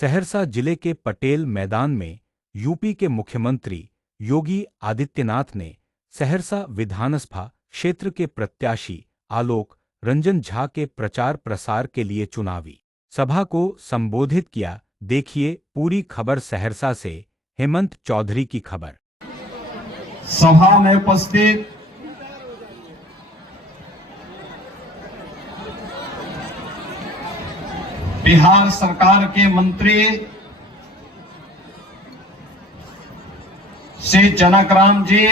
सहरसा जिले के पटेल मैदान में यूपी के मुख्यमंत्री योगी आदित्यनाथ ने सहरसा विधानसभा क्षेत्र के प्रत्याशी आलोक रंजन झा के प्रचार प्रसार के लिए चुनावी सभा को संबोधित किया। देखिए पूरी खबर सहरसा से हेमंत चौधरी की खबर। सभा में उपस्थित बिहार सरकार के मंत्री श्री जनकराम जी,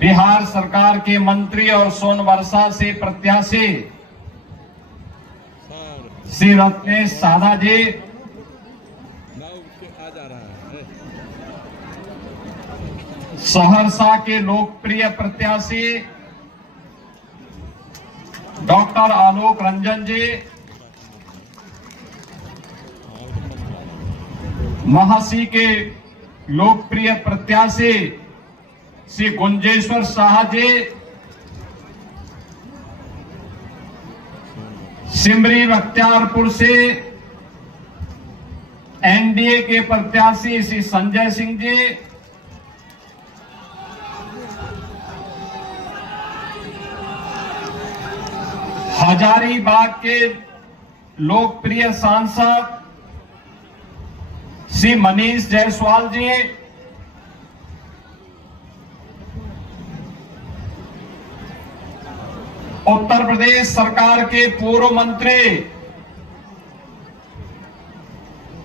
बिहार सरकार के मंत्री और सोनवर्षा से प्रत्याशी श्री रत्नेश साधा जी, सहरसा के लोकप्रिय प्रत्याशी डॉक्टर आलोक रंजन जी, महासी के लोकप्रिय प्रत्याशी श्री गुंजेश्वर शाह जी, सिमरी बख्तियारपुर से एनडीए के प्रत्याशी श्री संजय सिंह जी, हजारीबाग के लोकप्रिय सांसद श्री मनीष जायसवाल जी, उत्तर प्रदेश सरकार के पूर्व मंत्री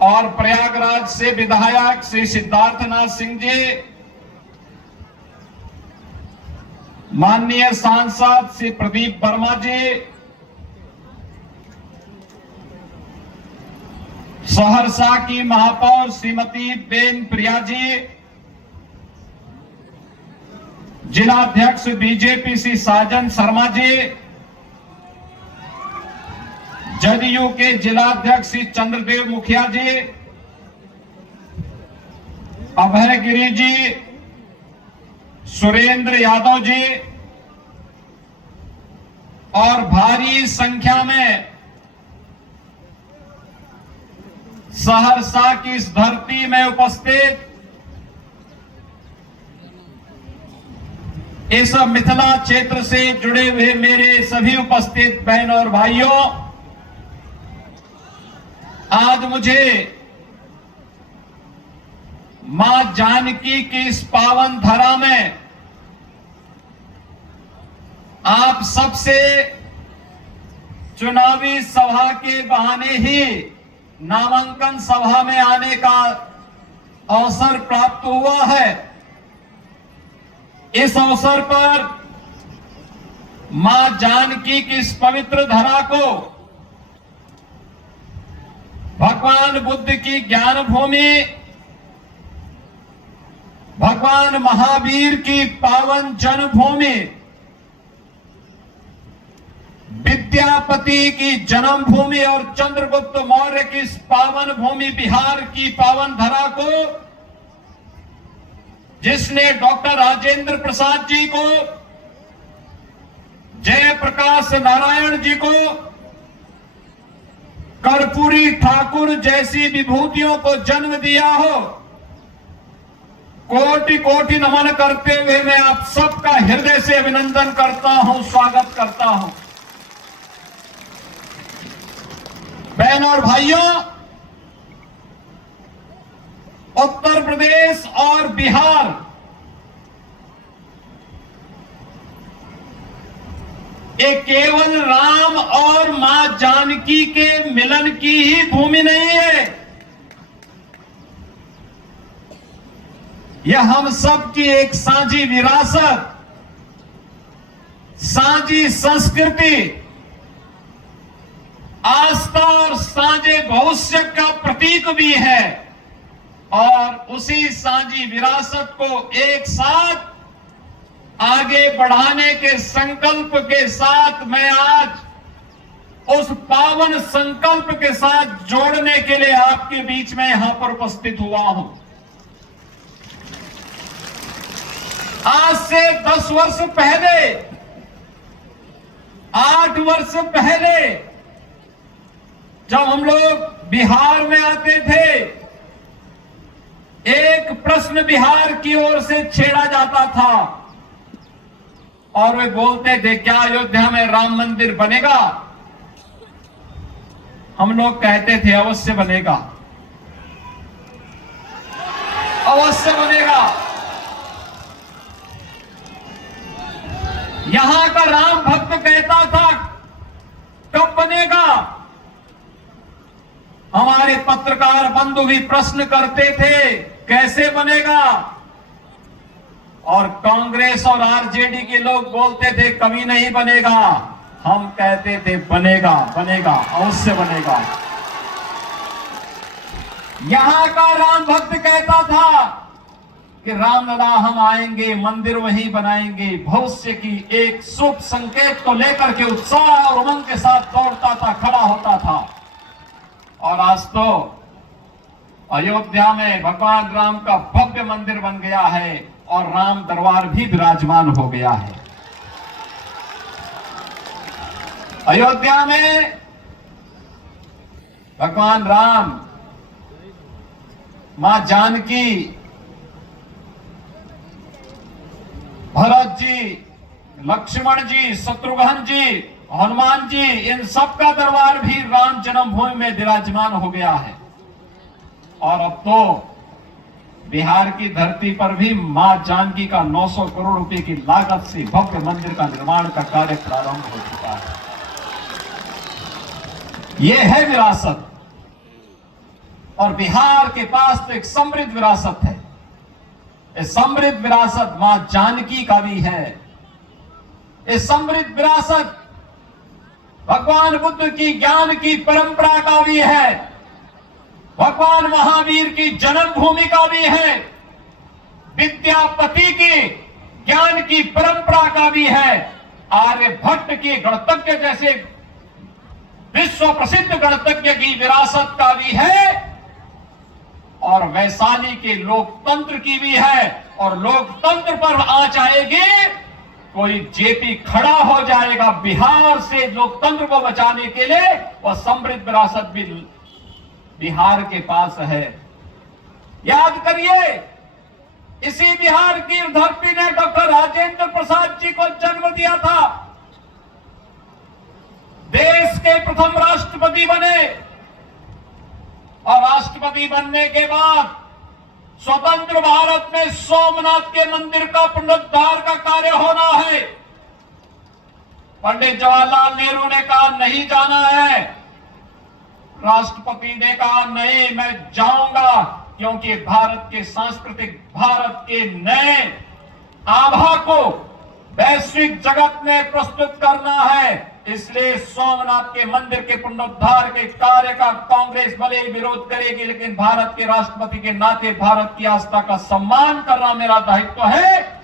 और प्रयागराज से विधायक श्री सिद्धार्थनाथ सिंह जी, माननीय सांसद श्री प्रदीप वर्मा जी, सहरसा की महापौर श्रीमती बेन प्रिया जी, जिलाध्यक्ष बीजेपी श्री साजन शर्मा जी, जदयू के जिलाध्यक्ष श्री चंद्रदेव मुखिया जी, अभय गिरी जी, सुरेंद्र यादव जी और भारी संख्या में सहरसा की इस धरती में उपस्थित इस मिथिला क्षेत्र से जुड़े हुए मेरे सभी उपस्थित बहन और भाइयों, आज मुझे मां जानकी की इस पावन धरा में आप सबसे चुनावी सभा के बहाने ही नामांकन सभा में आने का अवसर प्राप्त हुआ है। इस अवसर पर मां जानकी की इस पवित्र धरा को भगवान बुद्ध की ज्ञान भूमि, भगवान महावीर की पावन जन्मभूमि, विद्यापति की जन्मभूमि और चंद्रगुप्त मौर्य की इस पावन भूमि बिहार की पावन धरा को, जिसने डॉक्टर राजेंद्र प्रसाद जी को, जयप्रकाश नारायण जी को, कर्पूरी ठाकुर जैसी विभूतियों को जन्म दिया हो, कोटि कोटि नमन करते हुए मैं आप सबका हृदय से अभिनंदन करता हूं, स्वागत करता हूं। बहन और भाइयों, उत्तर प्रदेश और बिहार ये केवल राम और मां जानकी के मिलन की ही भूमि नहीं है, यह हम सब की एक साझी विरासत, साझी संस्कृति, आस्था और साझे भविष्य का प्रतीक भी है। और उसी साझी विरासत को एक साथ आगे बढ़ाने के संकल्प के साथ मैं आज उस पावन संकल्प के साथ जोड़ने के लिए आपके बीच में यहां पर उपस्थित हुआ हूं। आज से 10 वर्ष पहले, 8 वर्ष पहले जब हम लोग बिहार में आते थे, एक प्रश्न बिहार की ओर से छेड़ा जाता था और वे बोलते थे, क्या अयोध्या में राम मंदिर बनेगा? हम लोग कहते थे अवश्य बनेगा, अवश्य बनेगा। यहां का राम भक्त कहता था कब बनेगा? हमारे पत्रकार बंधु भी प्रश्न करते थे कैसे बनेगा, और कांग्रेस और आरजेडी के लोग बोलते थे कभी नहीं बनेगा। हम कहते थे बनेगा, बनेगा, अवश्य बनेगा। यहां का राम भक्त कहता था कि रामलला हम आएंगे, मंदिर वहीं बनाएंगे। भविष्य की एक शुभ संकेत को लेकर के उत्साह और उमंग के साथ दौड़ता था, खड़ा होता था। और आज तो अयोध्या में भगवान राम का भव्य मंदिर बन गया है और राम दरबार भी विराजमान हो गया है। अयोध्या में भगवान राम, मां जानकी, भरत जी, लक्ष्मण जी, शत्रुघ्न जी, हनुमान जी, इन सब का दरबार भी राम जन्मभूमि में विराजमान हो गया है। और अब तो बिहार की धरती पर भी मां जानकी का 900 करोड़ रुपए की लागत से भव्य मंदिर का निर्माण का कार्य प्रारंभ हो चुका है। यह है विरासत, और बिहार के पास तो एक समृद्ध विरासत है। इस समृद्ध विरासत मां जानकी का भी है। इस समृद्ध विरासत भगवान बुद्ध की ज्ञान की परंपरा का भी है, भगवान महावीर की जन्मभूमि का भी है, विद्यापति की ज्ञान की परंपरा का भी है, आर्यभट्ट की गणतज्ञ जैसे विश्व प्रसिद्ध गणतज्ञ की विरासत का भी है, और वैशाली के लोकतंत्र की भी है। और लोकतंत्र पर आंच आएगी, कोई जेपी खड़ा हो जाएगा बिहार से लोकतंत्र को बचाने के लिए। और समृद्ध विरासत भी बिहार के पास है। याद करिए, इसी बिहार की धरती ने डॉक्टर राजेंद्र प्रसाद जी को जन्म दिया था। देश के प्रथम राष्ट्रपति बने, और राष्ट्रपति बनने के बाद स्वतंत्र भारत में सोमनाथ के मंदिर का पुनरुद्धार का कार्य होना है। पंडित जवाहरलाल नेहरू ने कहा नहीं जाना है, राष्ट्रपति ने कहा नहीं मैं जाऊंगा, क्योंकि भारत के सांस्कृतिक, भारत के नए आभा को वैश्विक जगत में प्रस्तुत करना है। इसलिए सोमनाथ के मंदिर के पुनरुद्धार के कार्य का कांग्रेस भले ही विरोध करेगी, लेकिन भारत के राष्ट्रपति के नाते भारत की आस्था का सम्मान करना मेरा दायित्व है।